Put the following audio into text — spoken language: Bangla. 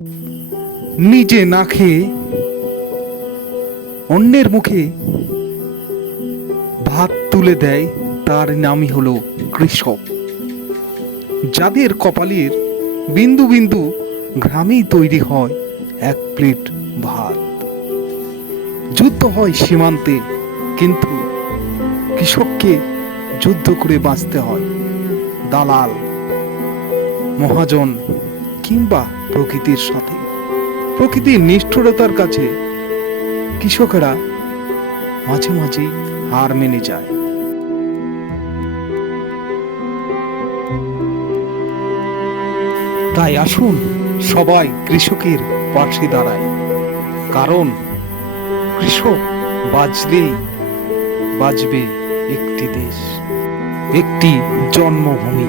নিজে না খেয়ে অন্যের মুখে ভাত তুলে দেয়, তার নামই হলো কৃষক। যাদের কপালের বিন্দু বিন্দু ঘামেই তৈরি হয় এক প্লেট ভাত। যুদ্ধ হয় সীমান্তে, কিন্তু কৃষককে যুদ্ধ করে বাঁচতে হয় দালাল, মহাজন কিংবা প্রকৃতির সাথে। প্রকৃতির নিষ্ঠুরতার কাছে কৃষকেরা মাঝে মাঝে হার মেনে যায়। তাই আসুন সবাই কৃষকের পাশে দাঁড়ায়, কারণ কৃষক বাঁচলেই বাঁচবে একটি দেশ, একটি জন্মভূমি।